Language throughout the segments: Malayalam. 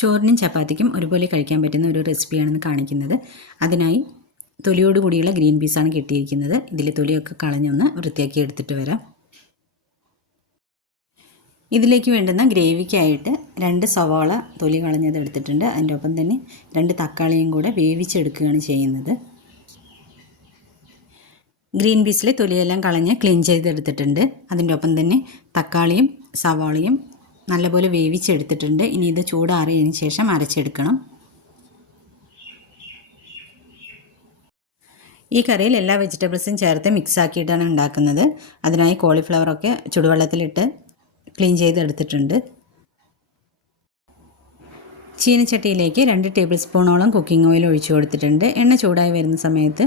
ചോറിനും ചപ്പാത്തിക്കും ഒരുപോലെ കഴിക്കാൻ പറ്റുന്ന ഒരു റെസിപ്പിയാണെന്ന് കാണിക്കുന്നത്. അതിനായി തൊലിയോട് കൂടിയുള്ള ഗ്രീൻ പീസാണ് കിട്ടിയിരിക്കുന്നത്. ഇതിൽ തൊലിയൊക്കെ കളഞ്ഞൊന്ന് വൃത്തിയാക്കി എടുത്തിട്ട് വരാം. ഇതിലേക്ക് വേണ്ടുന്ന ഗ്രേവിക്കായിട്ട് 2 സവാള തൊലി കളഞ്ഞത് എടുത്തിട്ടുണ്ട്. അതിൻ്റെ ഒപ്പം തന്നെ 2 തക്കാളിയും കൂടെ വേവിച്ചെടുക്കുകയാണ് ചെയ്യുന്നത്. ഗ്രീൻ പീസിലെ തൊലിയെല്ലാം കളഞ്ഞ് ക്ലീൻ ചെയ്തെടുത്തിട്ടുണ്ട്. അതിൻ്റെ ഒപ്പം തന്നെ തക്കാളിയും സവാളയും നല്ലപോലെ വേവിച്ചെടുത്തിട്ടുണ്ട്. ഇനി ഇത് ചൂടാറിയതിന് ശേഷം അരച്ചെടുക്കണം. ഈ കറിയിൽ എല്ലാ വെജിറ്റബിൾസും ചേർത്ത് മിക്സ് ആക്കിയിട്ടാണ് ഉണ്ടാക്കുന്നത്. അതിനായി കോളിഫ്ലവറൊക്കെ ചുടുവെള്ളത്തിലിട്ട് ക്ലീൻ ചെയ്തെടുത്തിട്ടുണ്ട്. ചീനച്ചട്ടിയിലേക്ക് 2 ടേബിൾ സ്പൂണോളം കുക്കിംഗ് ഓയിൽ ഒഴിച്ചു കൊടുത്തിട്ടുണ്ട്. എണ്ണ ചൂടായി വരുന്ന സമയത്ത്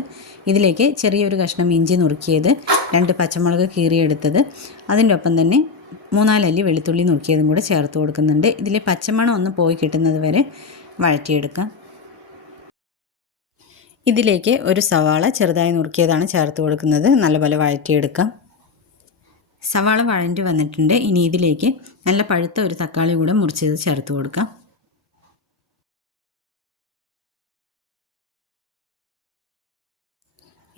ഇതിലേക്ക് ചെറിയൊരു കഷ്ണം ഇഞ്ചി നുറുക്കിയത്, 2 പച്ചമുളക് കീറിയെടുത്തത്, അതിൻ്റെ ഒപ്പം തന്നെ 3-4 അല്ലി വെളുത്തുള്ളി നുറുക്കിയതും കൂടെ ചേർത്ത് കൊടുക്കുന്നുണ്ട്. ഇതിലെ പച്ചമണം ഒന്ന് പോയി കിട്ടുന്നത് വരെ വഴറ്റിയെടുക്കാം. ഇതിലേക്ക് ഒരു സവാള ചെറുതായി നുറുക്കിയതാണ് ചേർത്ത് കൊടുക്കുന്നത്. നല്ലപോലെ വഴറ്റിയെടുക്കാം. സവാള വഴണ്ടി വന്നിട്ടുണ്ട്. ഇനി ഇതിലേക്ക് നല്ല പഴുത്ത ഒരു തക്കാളി കൂടെ മുറിച്ചത് ചേർത്ത് കൊടുക്കാം.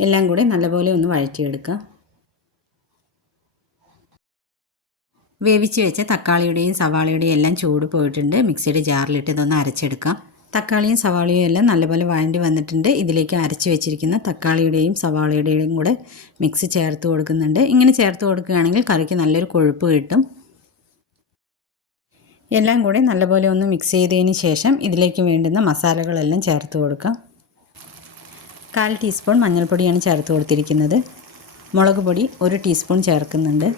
എല്ലാം കൂടെ നല്ലപോലെ ഒന്ന് വഴറ്റിയെടുക്കാം. വേവിച്ച് വെച്ച തക്കാളിയുടെയും സവാളയുടെയും എല്ലാം ചൂട് പോയിട്ടുണ്ട്. മിക്സിയുടെ ജാറിലിട്ട് ഇതൊന്ന് അരച്ചെടുക്കാം. തക്കാളിയും സവാളയും എല്ലാം നല്ലപോലെ വഴണ്ടി വന്നിട്ടുണ്ട്. ഇതിലേക്ക് അരച്ച് വെച്ചിരിക്കുന്ന തക്കാളിയുടെയും സവാളയുടെയും കൂടെ മിക്സ് ചേർത്ത് കൊടുക്കുന്നുണ്ട്. ഇങ്ങനെ ചേർത്ത് കൊടുക്കുകയാണെങ്കിൽ കറിക്ക് നല്ലൊരു കൊഴുപ്പ് കിട്ടും. എല്ലാം കൂടെ നല്ലപോലെ ഒന്ന് മിക്സ് ചെയ്തതിന് ശേഷം ഇതിലേക്ക് വേണ്ടുന്ന മസാലകളെല്ലാം ചേർത്ത് കൊടുക്കാം. 1/4 ടീസ്പൂൺ മഞ്ഞൾപ്പൊടിയാണ് ചേർത്ത് കൊടുത്തിരിക്കുന്നത്. മുളക് പൊടി 1 ടീസ്പൂൺ ചേർക്കുന്നുണ്ട്.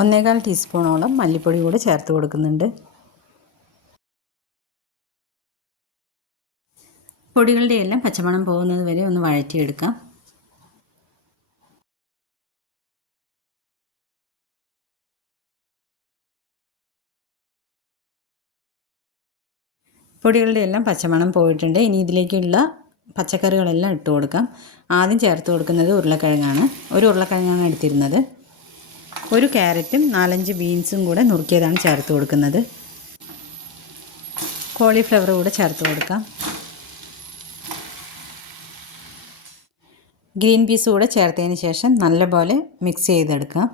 1/4 ടീസ്പൂണോളം മല്ലിപ്പൊടി കൂടെ ചേർത്ത് കൊടുക്കുന്നുണ്ട്. പൊടികളുടെ എല്ലാം പച്ചമണം പോകുന്നത് വരെ ഒന്ന് വഴറ്റിയെടുക്കാം. പൊടികളുടെ എല്ലാം പച്ചമണം പോയിട്ടുണ്ട്. ഇനി ഇതിലേക്കുള്ള പച്ചക്കറികളെല്ലാം ഇട്ട് കൊടുക്കാം. ആദ്യം ചേർത്ത് കൊടുക്കുന്നത് ഉരുളക്കിഴങ്ങാണ്. 1 ഉരുളക്കിഴങ്ങാണ് എടുത്തിരുന്നത്. 1 ക്യാരറ്റും 4-5 ബീൻസും കൂടെ നുറുക്കിയതാണ് ചേർത്ത് കൊടുക്കുന്നത്. കോളിഫ്ലവർ കൂടെ ചേർത്ത് കൊടുക്കാം. ഗ്രീൻ പീസ് കൂടെ ചേർത്തതിന് ശേഷം നല്ലപോലെ മിക്സ് ചെയ്തെടുക്കാം.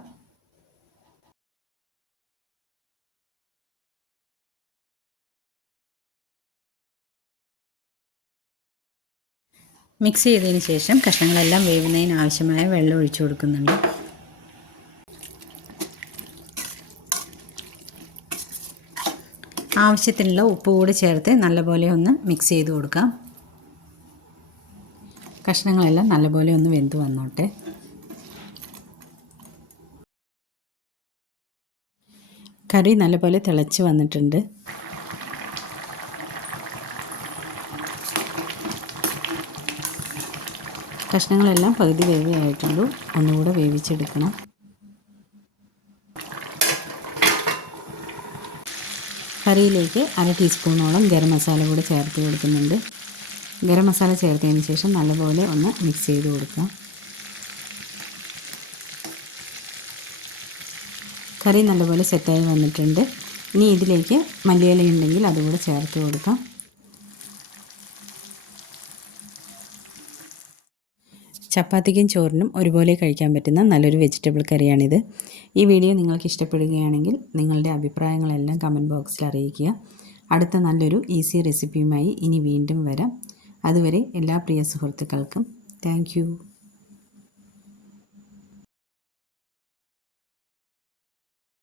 മിക്സ് ചെയ്തതിന് ശേഷം കഷ്ണങ്ങളെല്ലാം വേവുന്നതിന് ആവശ്യമായ വെള്ളം ഒഴിച്ചു കൊടുക്കുന്നുണ്ട്. ആവശ്യത്തിനുള്ള ഉപ്പ് കൂടി ചേർത്ത് നല്ലപോലെ ഒന്ന് മിക്സ് ചെയ്ത് കൊടുക്കാം. കഷ്ണങ്ങളെല്ലാം നല്ലപോലെ ഒന്ന് വെന്ത് വന്നോട്ടെ. കറി നല്ലപോലെ തിളച്ച് വന്നിട്ടുണ്ട്. കഷ്ണങ്ങളെല്ലാം പകുതി വേവിയായിട്ടുള്ളൂ. ഒന്നുകൂടെ വേവിച്ചെടുക്കണം. കറിയിലേക്ക് 1/2 ടീസ്പൂണോളം ഗരം മസാല കൂടെ ചേർത്ത് കൊടുക്കുന്നുണ്ട്. ഗരം മസാല ചേർത്തതിന് ശേഷം നല്ലപോലെ ഒന്ന് മിക്സ് ചെയ്ത് കൊടുക്കാം. കറി നല്ലപോലെ സെറ്റായി വന്നിട്ടുണ്ട്. ഇനി ഇതിലേക്ക് മല്ലിയില ഉണ്ടെങ്കിൽ അതുകൂടെ ചേർത്ത് കൊടുക്കാം. ചപ്പാത്തിക്കും ചോറിനും ഒരുപോലെ കഴിക്കാൻ പറ്റുന്ന നല്ലൊരു വെജിറ്റബിൾ കറിയാണിത്. ഈ വീഡിയോ നിങ്ങൾക്ക് ഇഷ്ടപ്പെടുകയാണെങ്കിൽ നിങ്ങളുടെ അഭിപ്രായങ്ങളെല്ലാം കമൻറ്റ് ബോക്സിൽ അറിയിക്കുക. അടുത്ത നല്ലൊരു ഈസി റെസിപ്പിയുമായി ഇനി വീണ്ടും വരാം. അതുവരെ എല്ലാ പ്രിയ സുഹൃത്തുക്കൾക്കും താങ്ക് യു.